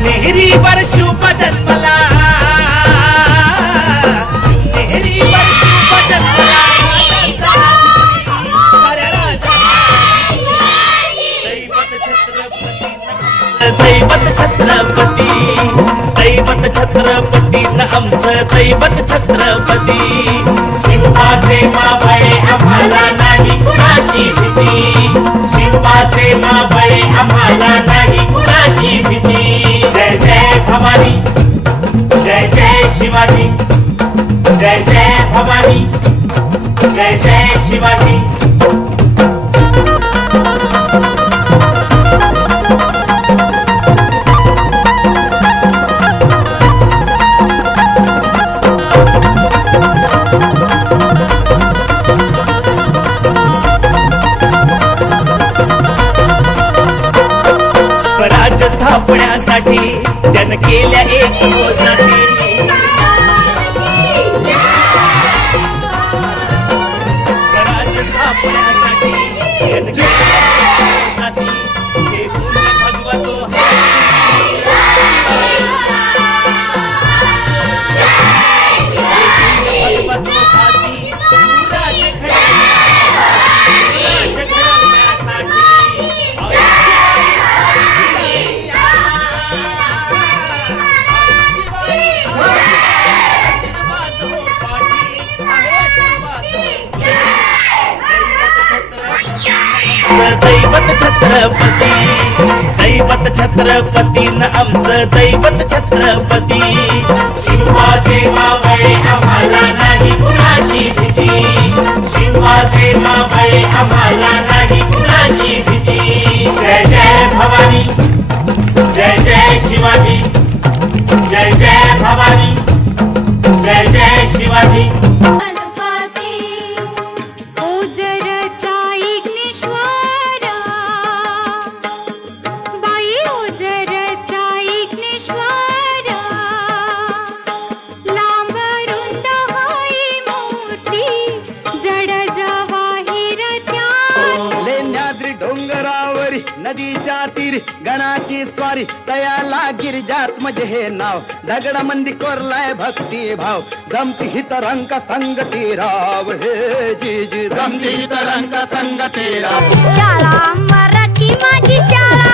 शिवनेरीवर शुभ जन्मला, शिवनेरीवर शुभ जन्मला, दैवत छत्रपती, दैवत छत्रपती न आमचं दैवत छत्रपती. शिवबाचे मावळे आम्हाला नाही कुणाची भीती, शिवबाचे मावळे आम्हाला नाही कुणाची भीती. जय जय भवानी, जय जय शिवाजी, जय जय भवानी, जय जय शिवाजी. स्वराज्य स्थापण्यासाठी त्यानं केल्या एक मोजणी, स्वराज्य स्थापण्यासाठी त्यानं केल्या एक मोजणी. हे पुण्य भगवतो भगवतो हाती सुराज्य दैवत छत्रपती, दैवत छत्रपती न आमचं दैवत छत्रपती. शिवाचे मावळे आम्हाला नाही कुणाची भीती, शिवाचे मावळे आम्हाला नाही कुणाची भीती. जय जय भवानी, जय जय शिवाजी, जय जय भवानी, जय जय शिवाजी. डोंगरावरी नदीच्या तीरी गणाची स्वारी तयाला गिरिजात म्हणजे हे नाव दगडामंदी कोरलाय भक्ती भाव जमती हित रंग संगती राव हे जी जी जमती हित रंग संगती राव. शाळा मराठी माझी शाळा